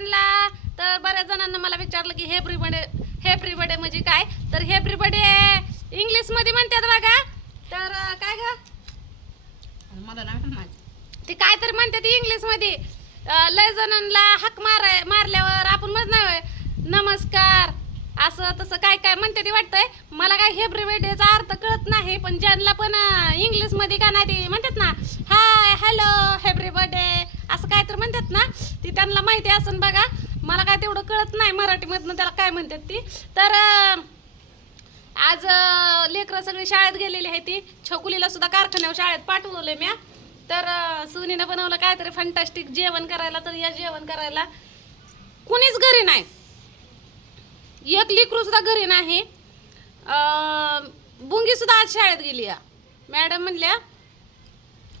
सगळ्यांना तर बऱ्याच जणांना मला विचारलं की हेब्री बडे हेब्री बडे म्हणजे काय? तर हेब्री बडे इंग्लिशमध्ये म्हणतात बघा. तर काय ग? मला ते काय तरी म्हणतात इंग्लिशमध्ये. अं, लय जणांना हाक माराय मारल्यावर आपण म्हणत नाही होय, नमस्कार. असं तसं काय काय म्हणते ते वाटतंय. मला काय हेब्री बर्थडेचा अर्थ कळत नाही पण ज्यांना पण इंग्लिशमध्ये का नाही ते म्हणतात ना हाय हॅलो हेब्री बर्थडे असं काय तर म्हणतात ना ती त्यांना माहिती असन बघा. मला काय तेवढं कळत नाही मराठीमधनं त्याला काय म्हणतात ती. तर आज लेकरं सगळी शाळेत गेलेली आहे ती. छकुलीला सुद्धा कारखान्यावर शाळेत पाठवले म्या. तर सुनीनं बनवलं काहीतरी फंटास्टिक जेवण करायला तर या जेवण करायला. कुणीच घरी नाही. एक लेकरू सुद्धा घरी नाही. बुंगी सुद्धा आज शाळेत गेली या मॅडम म्हणल्या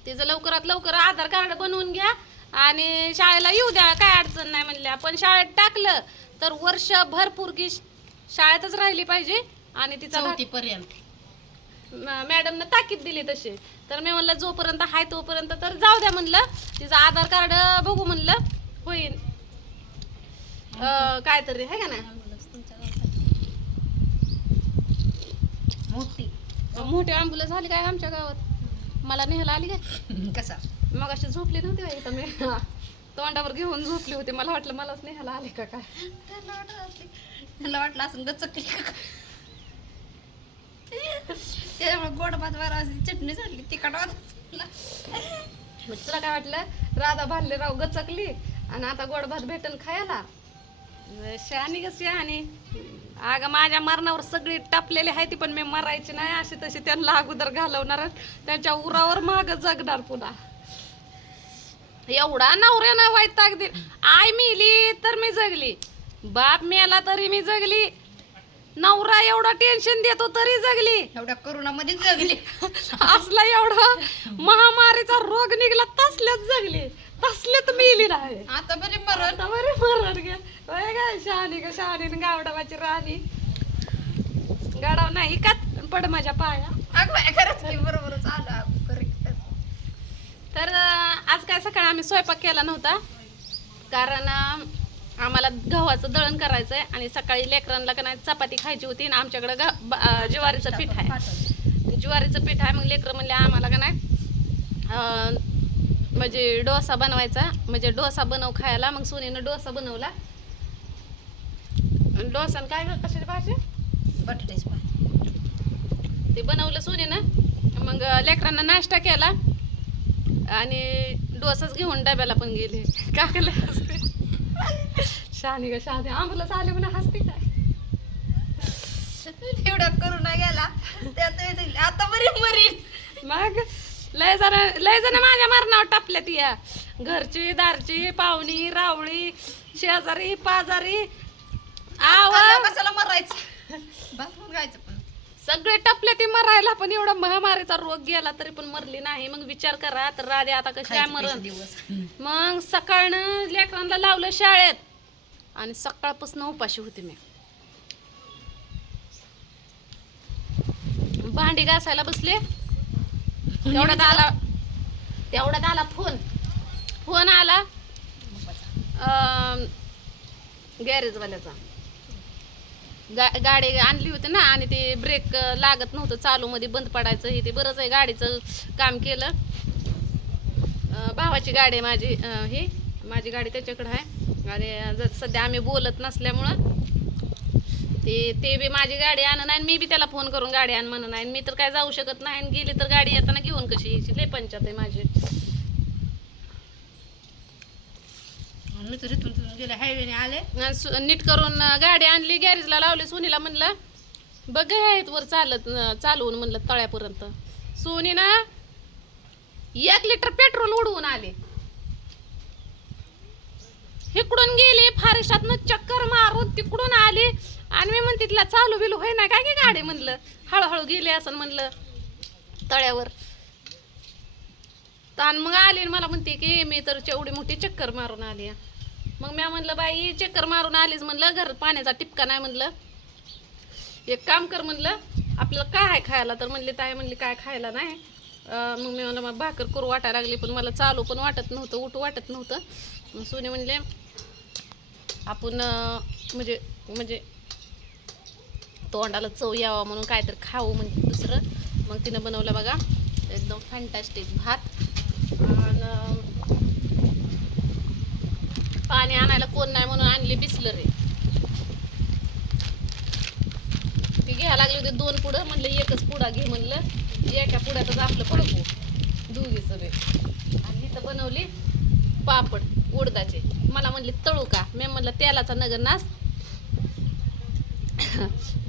तिचं लवकरात लवकर आधार कार्ड बनवून घ्या. आणि शाळेला येऊ द्या काय अडचण नाही म्हणल्या. पण शाळेत टाकलं तर वर्षभर पोरगी शाळेतच राहिली पाहिजे आणि तिचा चौथी पर्यंत. मॅडमनं ताकीद दिली तशी. तर मी म्हणलं जोपर्यंत आहे तोपर्यंत तर जाऊ द्या म्हणलं. तिचं आधार कार्ड बघू म्हणलं. होईल अं, काय तरी आहे का ना मोठी. मोठी ॲम्ब्युलन्स झाली काय आमच्या गावात? मला नेहाला आली काय? कसा? मग अशी झोपली नव्हती बाई इथं मी. तोंडावर घेऊन झोपली होती. मला वाटलं मलाच नेहाला आली का काय? त्याला त्याला वाटलं असं गचकली का त्याच्यामुळे गोड भात वर चटणी झाली तिखट मग तुला काय वाटलं? राधा भालेराव गचकली आणि आता गोड भात भेटन खायला. शहाणी ग शहाणी. अगं माझ्या मरणावर सगळी टापलेली आहे ती पण मी मरायची नाही. अशी तशी त्यांना अगोदर घालवणार त्यांच्या उरावर माग जगणार पुन्हा. एवढा नवऱ्यानं वैताग दिल. आई मिली तर मी जगली. बाप मेला तरी मी जगली. नवरा एवढा टेन्शन देतो तरी जगली. एवढ्या करोनामध्ये जगली. असला एवढा महामारीचा रोग निघला तसल्याच जगली. तसल्यात मिली नाही. आता बरी मरण. बरे मरण गे काय शहाणी का शहाणी गावडावाची राणी. गाडाव नाही का? पड माझ्या पाया. खरंच बरोबरच आलं. तर आज काय सकाळी आम्ही स्वयंपाक केला नव्हता. कारण आम्हाला गव्हाचं दळण करायचं आहे आणि सकाळी लेकरांना का नाही चपाती खायची होती आणि आमच्याकडं ग ज्वारीचं पीठ आहे. ज्वारीचं पीठ आहे मग लेकरं म्हणले आम्हाला का नाही म्हणजे डोसा बनवायचा. म्हणजे डोसा बनव खायला. मग सोनीनं डोसा बनवला. डोसा काय कशाची भाजी? बटाट्याची भाजी. ते बनवलं सोनीनं. मग लेकरांना नाश्ता केला. आणि डोसाच घेऊन डब्याला पण गेले. का केलं हसते शहाणी का शहाणी आम्हाला आले म्हणा हसते काय एवढा करोना गेला. त्यात आता बरी मरीन मग लय जण लय जण माझ्या मरणावर टापल्यात या. घरची दारची पाहुणी रावळी शेजारी पाजारी. आव. कशाला मरायचं? बाथरूम जायचं पण. सगळे टपले ती मरायला पण एवढा महामारीचा रोग गेला तरी पण मरली नाही. मग विचार करा तर राधे आता कशी आहे मरण? मग सकाळनं लेकरांना लावलं शाळेत. आणि सकाळपासून उपाशी होते मी. भांडी घासायला बसले. तेवढ्यात आला तेवढ्यात आला फोन. फोन आला. गॅरेजवाल्याचा गा गाडी आणली होती ना आणि ते ब्रेक लागत नव्हतं. चालू मध्ये बंद पडायचं हे ते बरंच आहे. गाडीचं काम केलं. भावाची गाडी आहे माझी. ही. माझी गाडी त्याच्याकडं आहे. आणि जर सध्या आम्ही बोलत नसल्यामुळं ते ते बी माझी गाडी आणून नाही आणि मी बी त्याला फोन करून गाडी आण म्हणून नाही. मी तर काय जाऊ शकत नाही आणि गेली तर गाडी येताना घेऊन कशी यायची? लय पंचायत आहे माझी. मी तर इथून तिथून गेले हायवेने आले. आणि सु- नीट करून गाडी आणली गॅरेजला लावली सोनीला म्हणलं बघ आहेत वर चालत चालवून म्हणलं तळ्यापर्यंत. सोनी ना एक लिटर पेट्रोल उडवून आले. इकडून गेली फारिशातनं चक्कर मारून तिकडून आली. आणि मी म्हणते तिला चालू बिलू होय ना काय की गाडी? म्हणलं. हळूहळू गेली असं म्हणलं तळ्यावर. तर आणि मग आली आणि मला म्हणते की मी तर एवढी मोठी चक्कर मारून आली आहे. मग म्या म्हणलं बाई चक्कर मारून आलीच म्हणलं घरात पाण्याचा टिपका नाही म्हणलं. एक काम कर म्हणलं आपल्याला काय आहे खायला? तर म्हणले ताई म्हणली काय खायला नाही. मग मी म्हणलं मग भाकर करू वाटायला लागली पण मला चालू पण वाटत नव्हतं उठू वाटत नव्हतं. सोने म्हणले आपण म्हणजे म्हणजे तोंडाला चव यावा म्हणून काहीतरी खाऊ म्हणजे दुसरं. मग तिनं बनवलं बघा एकदम फॅन्टॅस्टिक भात आणि पाणी आणायला कोण नाही म्हणून आणली बिसलरी. ती घ्यायला लागली होती दोन पुढं म्हणलं एकच पुडा घे म्हणलं. एका पुड्यातच आपलं पडकू दुघी सगळे. आणि इथं बनवली पापड उडदाचे. मला म्हणले तळू का? मी म्हणलं तेलाचा नगर नास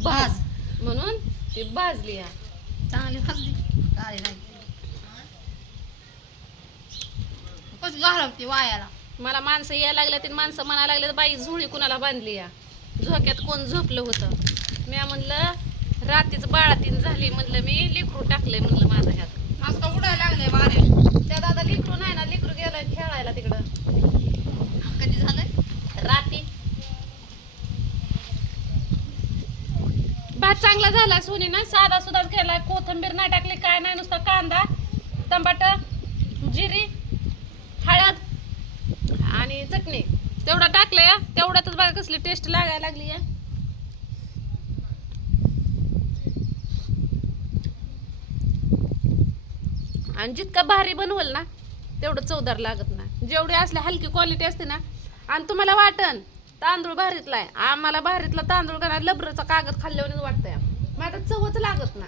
भाज. म्हणून ती भाजली हा. चांगली भाजली. काळी नाही. कशी घालवते वायाला. मला माणसं यायला लागल्या ते माणसं म्हणायला लागले बाई झुळी कुणाला बांधली या? झोक्यात कोण झोपलं होतं? मी म्हणलं रात्रीच बाळातीन झाली. म्हणलं मी लेकरू टाकलंय म्हणलं माझं ह्यात. मस्त उडायला लागले वाऱ्याला त्या दादा लेकरू नाही ना लेकरू गेलाय खेळायला तिकडं. कधी झालंय? राती भात चांगला झाला सोनी ना साधा सुद्धा केलाय. कोथंबीर नाही टाकली काय नाही नुसता कांदा टमाट जिरी चटणी तेवढा टाकलंय या. तेवढ्यातच बघा कसली टेस्ट लागायला लागली या. आणि जितका भारी बनवल ना तेवढं चवदार लागत नाही. जेवढी असल्या हलकी क्वालिटी असते ना आणि तुम्हाला वाटण तांदूळ भारीतला आहे. आम्हाला भारीतला तांदूळ का लबरचा कागद खाल्ल्यावरच वाटतंय माझा चवच लागत ना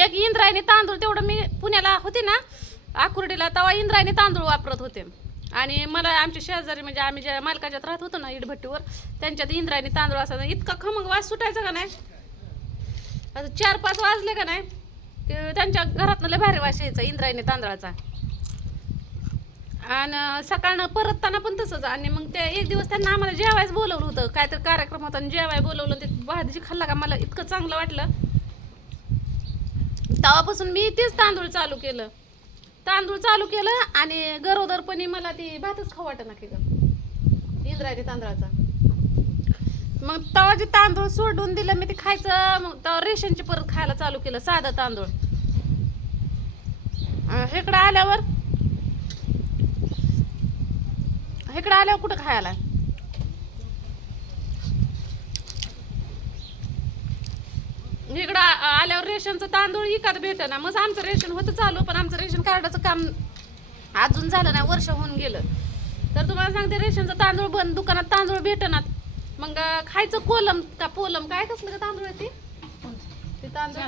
एक इंद्रायणी तांदूळ तेवढं मी पुण्याला होते ना आकुर्डीला तेव्हा इंद्रायणी तांदूळ वापरत होते. आणि मला आमच्या शेजारी म्हणजे आम्ही ज्या मालकाच्यात राहत होतो ना इडभट्टीवर त्यांच्यात इंद्रायणी तांदूळ असायचा इतका खमंग वास सुटायचा का नाही? आता चार पाच वाजले का नाही? त्यांच्या घरातनं लय भारी वास यायचा इंद्रायणी तांदळाचा. आणि सकाळनं परतताना पण तसंच. आणि मग ते एक दिवस त्यांना आम्हाला जेवायच बोलवलं होतं. काहीतरी कार्यक्रम होता आणि जेवाय बोलवलं ते भाजी खाल्ला का मला इतकं चांगलं वाटलं. तेव्हापासून मी तेच तांदूळ चालू केलं. तांदूळ चालू केलं आणि गरोदरपणी मला ती भातच खाऊ वाटत ना की ग. इंद्रायणी तांदळाचा. मग तेव्हा जे तांदूळ सोडून दिलं मी ते खायचं. मग तेव्हा रेशनची परत खायला चालू केलं साधं तांदूळ. अं, इकडं आल्यावर? इकडं आल्यावर कुठं खायला? इकडं आल्यावर रेशनचं तांदूळ इकात भेट ना मग आमचं रेशन होतं चालू पण आमचं कार्डाचं काम अजून झालं नाही वर्ष होऊन गेलं. तर तुम्हाला सांगते रेशनचं तांदूळ बंद दुकानात तांदूळ भेटणार मग खायचं कोलम का पोलम काय कसलं का तांदूळ आहे ते? तांदूळ?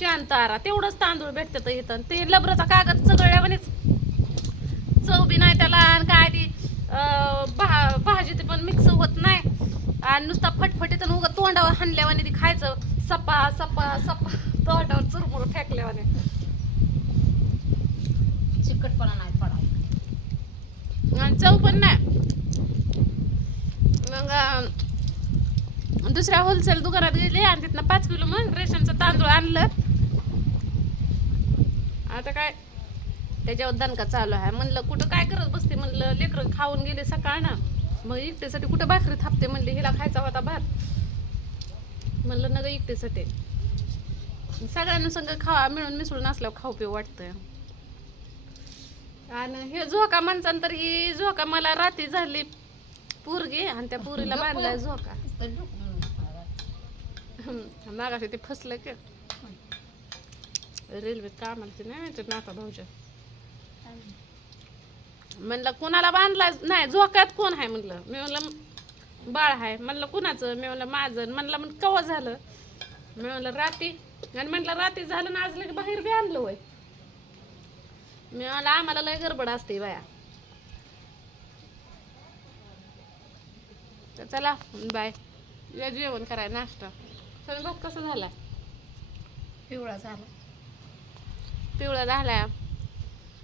चान तारा तेवढंच तांदूळ भेटतं इथं. ते लबराचा कागद चगळल्यावानीच चव बी नाही त्याला आणि काय ती भा भाजी ते पण मिक्स होत नाही. आणि नुसता फटफटीत तर उगा तोंडावर हाणल्यावाने ती खायचं. सपा सपा सपा. तोंडावर चुरमुर फेकल्यावाने चिकटपणा नाही पडायला आणि चव पण नाही. मग दुसऱ्या होलसेल दुकानात गेले आणि तिथनं पाच किलो मग रेशनचं तांदूळ आणलं. आता काय? त्याच्यावर दणका चालू आहे. म्हणलं कुठं काय करत बसते? म्हणलं लेकरं खाऊन गेले सकाळ ना. मग एकटेसाठी कुठं भाकरी थापते? म्हणले हिला खायचा होता भात. म्हणलं नग एकटेसाठी सगळ्यांना संग खावा मिळून मिसळून असल्यावर खाऊ पिऊ वाटतं आणि हे झोका म्हणसान तर ही झोका मला रात्री झाली. पोरगी आणि त्या पोरीला बांधलाय झोका. मागाशी ते फसलं की. रेल्वेत कामाला ते नाही ते नाता भाऊच्या. म्हणलं कुणाला बांधलाय? नाही झोक्यात कोण आहे? म्हणलं. मी म्हणलं बाळ आहे. म्हणलं कुणाचं? मी म्हणलं माझं. म्हणलं मग कवा झालं? मी म्हणलं राती आणि म्हणलं राती झालं ना आज लगे बाहेर बी आणलं होय. मी म्हणलं आम्हाला लय गडबड असते बाया. तर चला बाय. या जेवण कराय नाश्ता. स्वयंपाक कसा झाला? पिवळा झाला. पिवळा झाला.